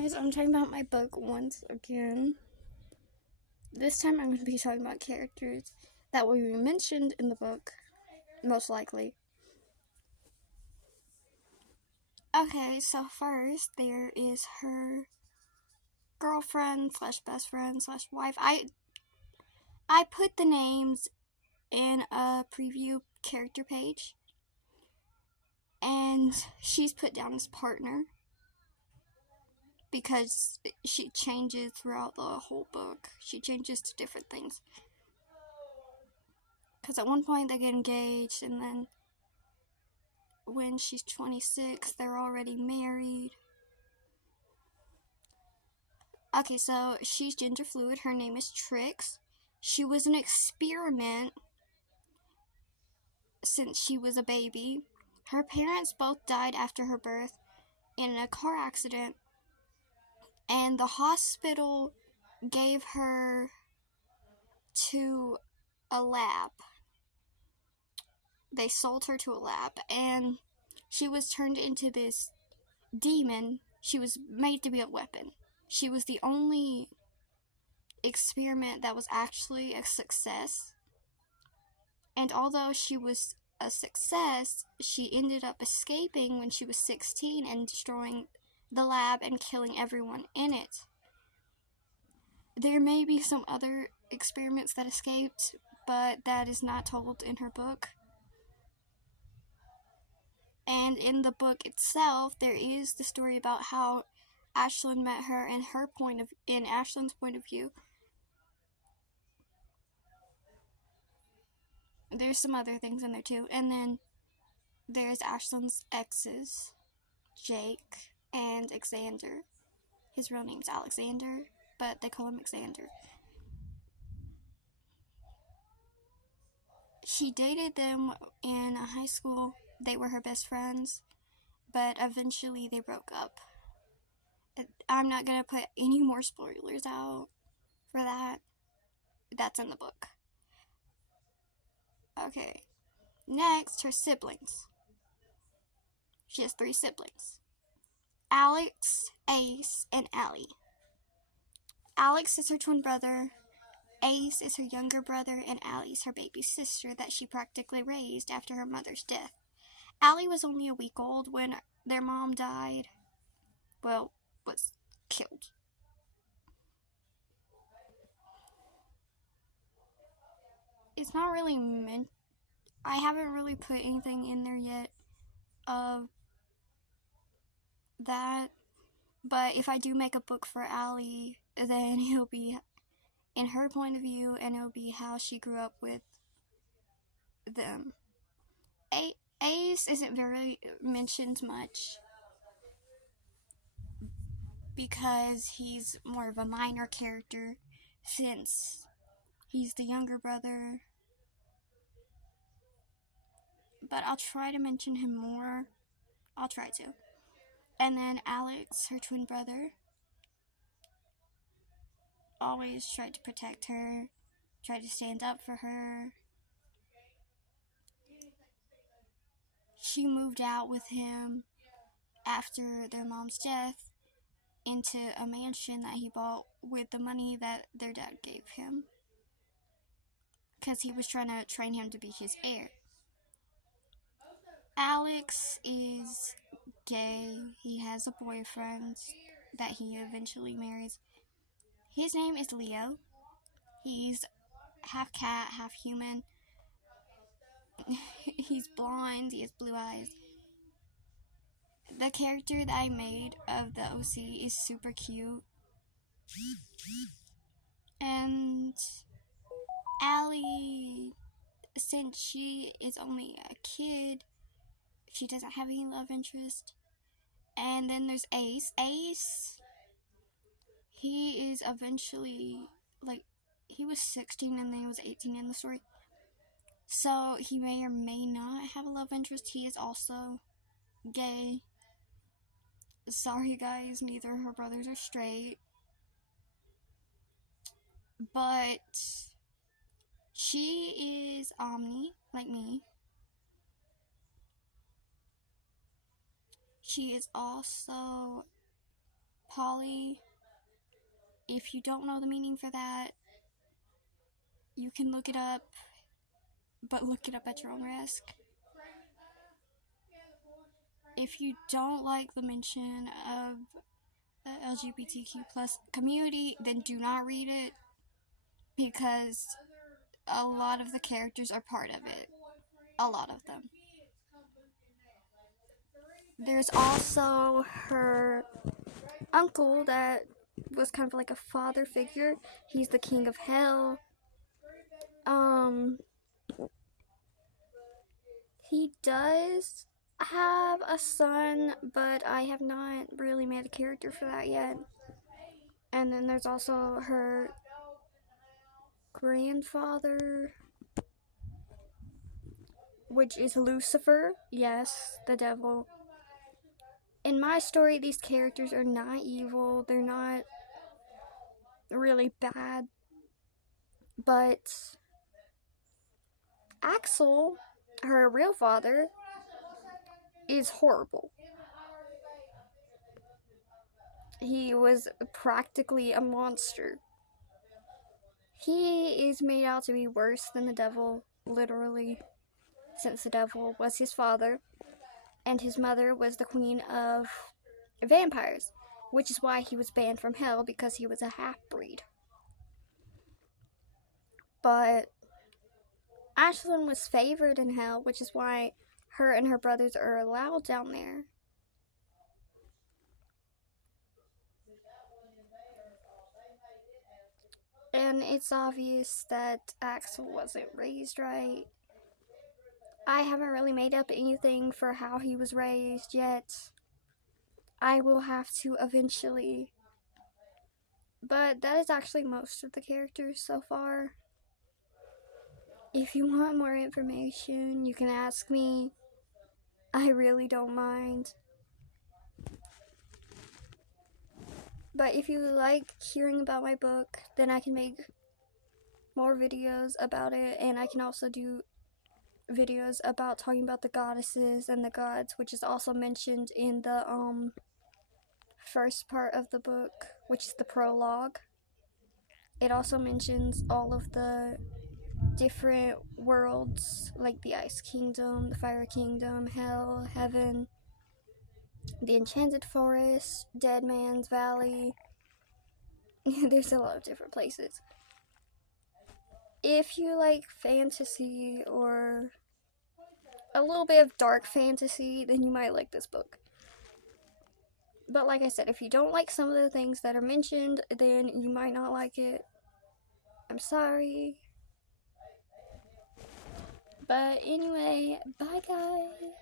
guys, I'm talking about my book once again. This time I'm going to be talking about characters that will be mentioned in the book, most likely. Okay, so first there is her girlfriend slash best friend slash wife. I put the names in a preview character page, and she's put down as partner because she changes throughout the whole book. She changes to different things. Because at one point they get engaged, and then when she's 26, they're already married. Okay, so she's gender fluid. Her name is Trix. She was an experiment since she was a baby. Her parents both died after her birth in a car accident, and the hospital gave her to a lab. They sold her to a lab, and she was turned into this demon. She was made to be a weapon. She was the only experiment that was actually a success. And although she was a success, she ended up escaping when she was 16 and destroying the lab and killing everyone in it. There may be some other experiments that escaped, but that is not told in her book. And in the book itself, there is the story about how Ashlyn met her and in Ashlyn's point of view. There's some other things in there too. And then there's Ashlyn's exes, Jake and Xander. His real name's Alexander, but they call him Xander. She dated them in high school. They were her best friends, but eventually they broke up. I'm not going to put any more spoilers out for that. That's in the book. Okay. Next, her siblings. She has 3 siblings: Alex, Ace, and Allie. Alex is her twin brother, Ace is her younger brother, and Allie's her baby sister that she practically raised after her mother's death. Allie was only a week old when their mom died. Well, was killed. It's not really meant. I haven't really put anything in there yet of that. But if I do make a book for Allie, then it'll be in her point of view, and it'll be how she grew up with them. Ace isn't very mentioned much because he's more of a minor character since he's the younger brother. But I'll try to mention him more. I'll try to. And then Alex, her twin brother, always tried to protect her, tried to stand up for her. She moved out with him after their mom's death into a mansion that he bought with the money that their dad gave him, because he was trying to train him to be his heir. Alex is gay. He has a boyfriend that he eventually marries. His name is Leo. He's half cat, half human. He's blonde, he has blue eyes. The character that I made of the OC is super cute. And Allie, since she is only a kid, she doesn't have any love interest. And then there's Ace. Ace, he is eventually, he was 16 and then he was 18 in the story. So he may or may not have a love interest. He is also gay. Sorry guys, neither of her brothers are straight. But she is omni, like me. She is also poly. If you don't know the meaning for that, you can look it up, but look it up at your own risk. If you don't like the mention of the LGBTQ plus community, then do not read it, because a lot of the characters are part of it. A lot of them. There's also her uncle that was kind of like a father figure. He's the king of hell. He does have a son, but I have not really made a character for that yet. And then there's also her grandfather, which is Lucifer. Yes, the devil. In my story, these characters are not evil. They're not really bad. But Axel, her real father, is horrible. He was practically a monster. He is made out to be worse than the devil, literally, since the devil was his father, and his mother was the queen of vampires, which is why he was banned from hell, because he was a half-breed. But Ashlyn was favored in hell, which is why her and her brothers are allowed down there. And it's obvious that Axel wasn't raised right. I haven't really made up anything for how he was raised yet. I will have to eventually. But that is actually most of the characters so far. If you want more information, you can ask me. I really don't mind. But if you like hearing about my book, then I can make more videos about it, and I can also do videos about talking about the goddesses and the gods, which is also mentioned in the first part of the book, which is the prologue. It also mentions all of the different worlds, like the Ice Kingdom, the Fire Kingdom, Hell, Heaven, the Enchanted Forest, Dead Man's Valley. There's a lot of different places. If you like fantasy or a little bit of dark fantasy, then you might like this book. But like I said, if you don't like some of the things that are mentioned, then you might not like it. I'm sorry. But anyway, bye guys.